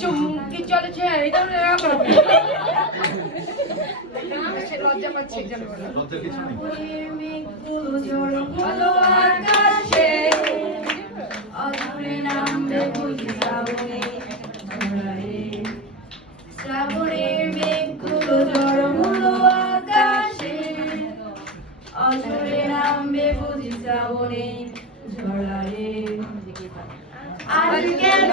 চুমকি চলেছে এটা লজ্জা পাচ্ছে আকাশে অধরে নামবে বুঝি শ্রাবণের মেঘগুলো জড়ো হলো আকাশে অধরে নামবে বুঝি শ্রাবণে ঝড়ারে আজ কেন